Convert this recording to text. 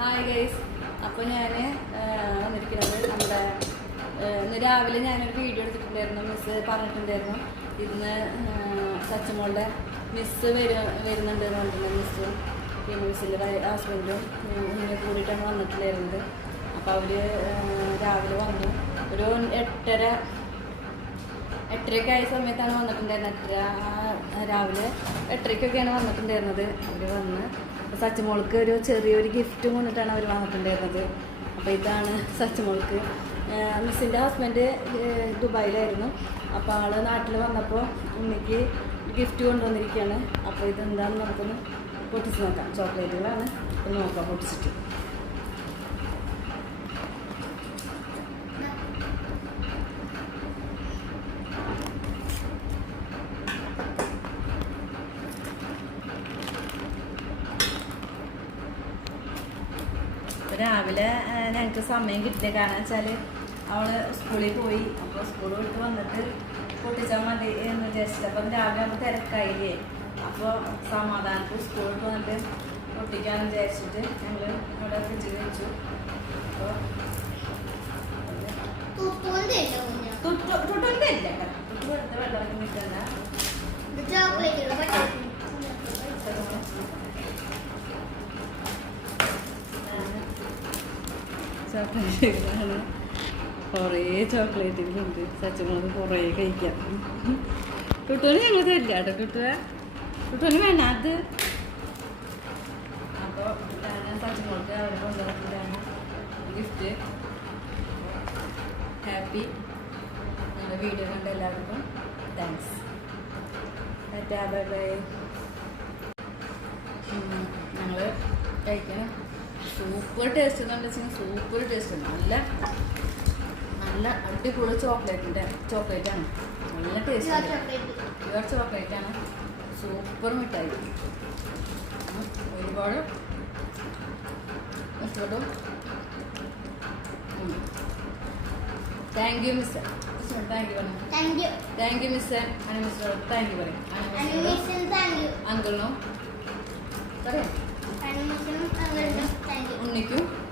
Hi guys അപ്പോൾ ഞാൻ വന്നിരിക്കുന്നത് നമ്മുടെ ഇന്ന് രാവിലെ ഞാനൊരു വീഡിയോ എടുത്തിട്ടുണ്ടായിരുന്നു. മിസ്സ് പറഞ്ഞിട്ടുണ്ടായിരുന്നു. ഇന്ന് സച്ചമോളുടെ മിസ് വരു വരുന്നുണ്ട് എന്ന് പറഞ്ഞിട്ടുണ്ട് മിസ്സും പിന്നെ മിസ്സിന്റെ ഹസ്ബൻഡും ഇങ്ങനെ കൂടിയിട്ടാണ് വന്നിട്ടുണ്ടായിരുന്നത്. അപ്പോൾ അവർ രാവിലെ വന്നു. ഒരു എട്ടര എട്ടരയ്ക്കായ സമയത്താണ് വന്നിട്ടുണ്ടായിരുന്നത്. എട്ടര രാവിലെ എട്ടരയ്ക്കൊക്കെയാണ് വന്നിട്ടുണ്ടായിരുന്നത്. അവർ വന്ന് സച്ചുമോൾക്ക് ഒരു ചെറിയൊരു ഗിഫ്റ്റും കൊണ്ടിട്ടാണ് അവർ വന്നിട്ടുണ്ടായിരുന്നത്. അപ്പോൾ ഇതാണ് സച്ചമോൾക്ക്. മിസ്സിന്റെ ഹസ്ബൻഡ് ദുബായിലായിരുന്നു. അപ്പോൾ ആൾ നാട്ടിൽ വന്നപ്പോൾ ഉമ്മയ്ക്ക് ഗിഫ്റ്റ് കൊണ്ടുവന്നിരിക്കുകയാണ് അപ്പോൾ ഇതെന്താണെന്ന് നമുക്കൊന്ന് പൊട്ടിച്ച് നോക്കാം. ചോക്ലേറ്റുകളാണ്. ഒന്ന് നോക്കാം പൊട്ടിച്ചിട്ട്. രാവിലെ ഞങ്ങൾക്ക് സമയം കിട്ടില്ല. കാരണം വെച്ചാൽ അവൾ സ്കൂളിൽ പോയി. അപ്പോൾ സ്കൂൾ വിട്ട് വന്നിട്ട് പൊട്ടിച്ചാൽ മതി എന്ന് വിചാരിച്ചിട്ട് അപ്പം രാവിലെ ആകുമ്പോൾ തിരക്കായില്ലേ? അപ്പോൾ സമാധാനത്തിൽ സ്കൂളിൽ വിട്ട് വന്നിട്ട് പൊട്ടിക്കാന്ന് വിചാരിച്ചിട്ട് ഞങ്ങൾ അവിടെ ഫ്രിഡ്ജിൽ വെച്ചു. അപ്പോൾ തൊട്ടുണ്ട് ഇല്ല തൊട്ട് വെള്ളം ഇത് ചോക്ലേറ്റുകളാണ് കുറേ ചോക്ലേറ്റുകളുണ്ട് സച്ചുമുളക് കുറേ കഴിക്കാം. കുട്ടൂന് ഞങ്ങൾ തരില്ല കേട്ടോ. കിട്ടുക കുട്ടൂന് വേണം അത്. അപ്പോൾ സച്ചുമുളക് അവിടെ കൊണ്ടുവന്നിട്ടാണ് ഗിഫ്റ്റ് ഹാപ്പി ഞങ്ങളുടെ വീഡിയോ കണ്ട എല്ലാവർക്കും. താങ്ക്സ് ബൈ ബൈ ഞങ്ങൾ കഴിക്കണം. സൂപ്പർ ടേസ്റ്റ് എന്ന് വെച്ചാൽ സൂപ്പർ ടേസ്റ്റ് നല്ല നല്ല അടിപൊളി ചോക്ലേറ്റിന്റെ ചോക്ലേറ്റാണ്. നല്ല ടേസ്റ്റ് ചോക്ലേറ്റ് പ്യുവർ ചോക്ലേറ്റാണ് സൂപ്പർ മിഠായി. ഒരുപാട് ഇഷ്ടപ്പെട്ടു. Thank you miss thank you miss thank you thank you mister Anu mister thank you പറയും. അങ്കിളിനും പറയാം. तुमने क्यों?